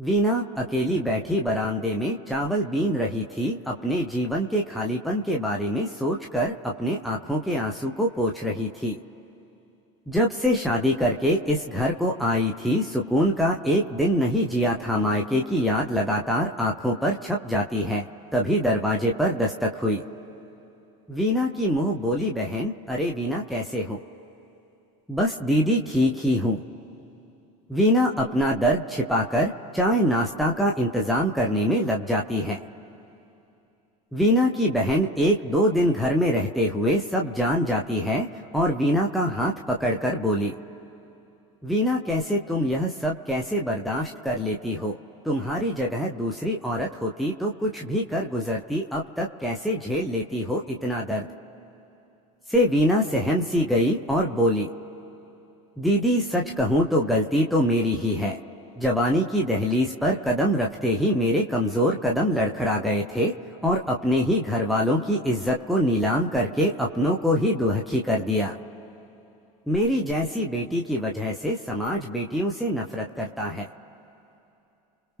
वीना अकेली बैठी बरामदे में चावल बीन रही थी। अपने जीवन के खालीपन के बारे में सोचकर अपने आंखों के आंसू को पोंछ रही थी। जब से शादी करके इस घर को आई थी, सुकून का एक दिन नहीं जिया था। मायके की याद लगातार आंखों पर छप जाती है। तभी दरवाजे पर दस्तक हुई। वीना की मुंह बोली, बहन। अरे वीना, कैसे हो? बस दीदी, ठीक ही हूँ। वीना अपना दर्द छिपाकर चाय नाश्ता का इंतजाम करने में लग जाती है। वीना की बहन एक दो दिन घर में रहते हुए सब जान जाती है और वीना का हाथ पकड़कर बोली, वीना, कैसे तुम यह सब कैसे बर्दाश्त कर लेती हो? तुम्हारी जगह दूसरी औरत होती तो कुछ भी कर गुजरती, अब तक कैसे झेल लेती हो इतना दर्द? से वीना सहम सी गई और बोली, दीदी, सच कहूँ तो गलती तो मेरी ही है। जवानी की दहलीज पर कदम रखते ही मेरे कमजोर कदम लड़खड़ा गए थे और अपने ही घर वालों की इज्जत को नीलाम करके अपनों को ही दुहखी कर दिया। मेरी जैसी बेटी की वजह से समाज बेटियों से नफरत करता है।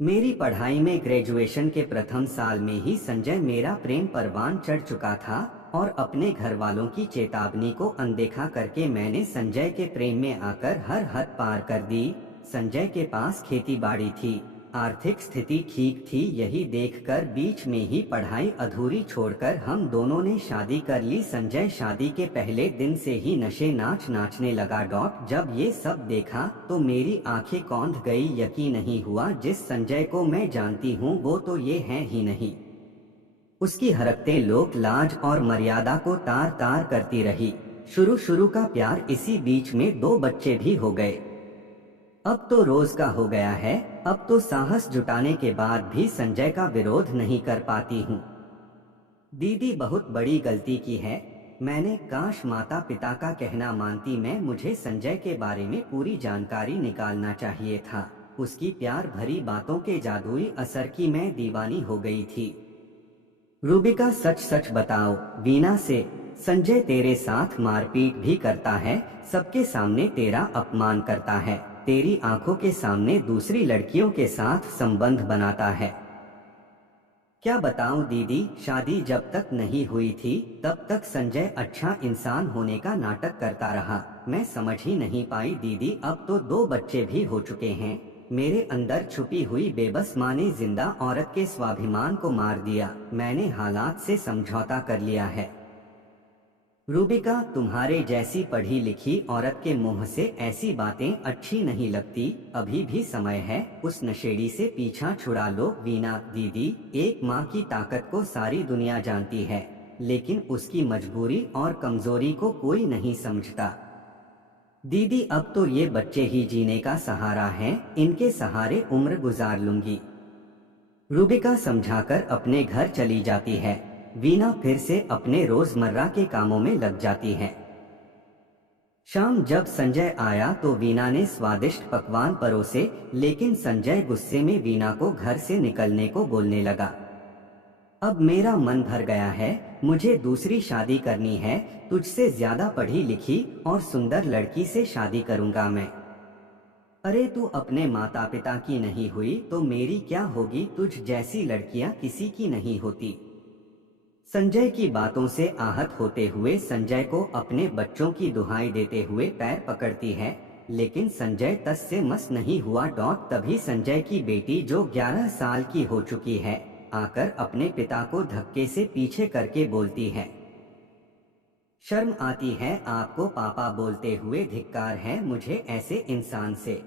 मेरी पढ़ाई में ग्रेजुएशन के प्रथम साल में ही संजय मेरा प्रेम परवान चढ़ चुका था और अपने घर वालों की चेतावनी को अनदेखा करके मैंने संजय के प्रेम में आकर हर हद पार कर दी। संजय के पास खेती बाड़ी थी, आर्थिक स्थिति ठीक थी। यही देखकर बीच में ही पढ़ाई अधूरी छोड़कर हम दोनों ने शादी कर ली। संजय शादी के पहले दिन से ही नशे नाचने लगा। जब ये सब देखा तो मेरी आंखें कौंध गई। यकीन नहीं हुआ, जिस संजय को मैं जानती हूँ वो तो ये है ही नहीं। उसकी हरकतें लोक लाज और मर्यादा को तार तार करती रही। शुरू का प्यार, इसी बीच में दो बच्चे भी हो गए। अब तो रोज का हो गया है। अब तो साहस जुटाने के बाद भी संजय का विरोध नहीं कर पाती हूँ। दीदी, बहुत बड़ी गलती की है मैंने। काश माता पिता का कहना मानती मैं। मुझे संजय के बारे में पूरी जानकारी निकालना चाहिए था। उसकी प्यार भरी बातों के जादुई असर की मैं दीवानी हो गई थी। रूबिका, सच सच बताओ वीना से, संजय तेरे साथ मारपीट भी करता है, सबके सामने तेरा अपमान करता है, तेरी आंखों के सामने दूसरी लड़कियों के साथ संबंध बनाता है। क्या बताऊं दीदी, शादी जब तक नहीं हुई थी तब तक संजय अच्छा इंसान होने का नाटक करता रहा। मैं समझ ही नहीं पाई दीदी। अब तो दो बच्चे भी हो चुके हैं। मेरे अंदर छुपी हुई बेबस माँ ने जिंदा औरत के स्वाभिमान को मार दिया। मैंने हालात से समझौता कर लिया है। रूबिका, तुम्हारे जैसी पढ़ी लिखी औरत के मुंह से ऐसी बातें अच्छी नहीं लगती। अभी भी समय है, उस नशेड़ी से पीछा छुड़ा लो। वीना दीदी, एक माँ की ताकत को सारी दुनिया जानती है, लेकिन उसकी मजबूरी और कमजोरी को कोई नहीं समझता। दीदी, अब तो ये बच्चे ही जीने का सहारा हैं, इनके सहारे उम्र गुजार लूंगी। रूबिका समझाकर अपने घर चली जाती है। वीना फिर से अपने रोजमर्रा के कामों में लग जाती है। शाम जब संजय आया तो वीना ने स्वादिष्ट पकवान परोसे, लेकिन संजय गुस्से में वीना को घर से निकलने को बोलने लगा। अब मेरा मन भर गया है, मुझे दूसरी शादी करनी है। तुझसे ज्यादा पढ़ी लिखी और सुंदर लड़की से शादी करूंगा मैं। अरे तू अपने माता पिता की नहीं हुई तो मेरी क्या होगी? तुझ जैसी लड़कियां किसी की नहीं होती। संजय की बातों से आहत होते हुए संजय को अपने बच्चों की दुहाई देते हुए पैर पकड़ती है, लेकिन संजय तस से मस नहीं हुआ। तभी संजय की बेटी जो 11 साल की हो चुकी है आकर अपने पिता को धक्के से पीछे करके बोलती है, शर्म आती है आपको पापा बोलते हुए? धिक्कार है मुझे ऐसे इंसान से।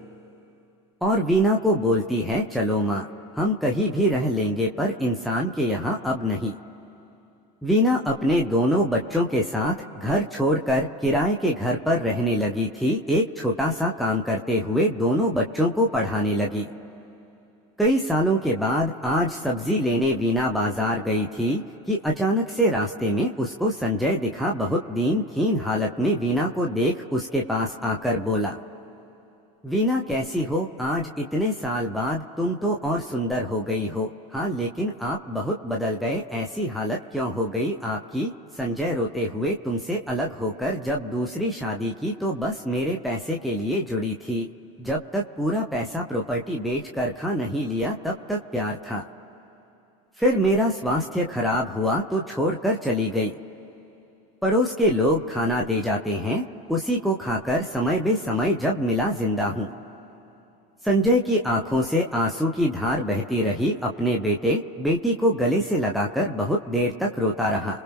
और वीना को बोलती है, चलो माँ, हम कहीं भी रह लेंगे पर इंसान के यहाँ अब नहीं। वीना अपने दोनों बच्चों के साथ घर छोड़कर किराए के घर पर रहने लगी थी। एक छोटा सा काम करते हुए दोनों बच्चों को पढ़ाने लगी। कई सालों के बाद आज सब्जी लेने वीना बाजार गई थी कि अचानक से रास्ते में उसको संजय दिखा। बहुत दीनहीन हालत में वीना को देख उसके पास आकर बोला, वीना कैसी हो? आज इतने साल बाद तुम तो और सुंदर हो गई हो। हाँ, लेकिन आप बहुत बदल गए। ऐसी हालत क्यों हो गई आपकी? संजय रोते हुए, तुमसे अलग होकर जब दूसरी शादी की तो बस मेरे पैसे के लिए जुड़ी थी। जब तक पूरा पैसा प्रॉपर्टी बेचकर खा नहीं लिया तब तक प्यार था। फिर मेरा स्वास्थ्य खराब हुआ तो छोड़कर चली गई। पड़ोस के लोग खाना दे जाते हैं, उसी को खाकर समय बे समय जब मिला जिंदा हूँ। संजय की आंखों से आंसू की धार बहती रही। अपने बेटे बेटी को गले से लगाकर बहुत देर तक रोता रहा।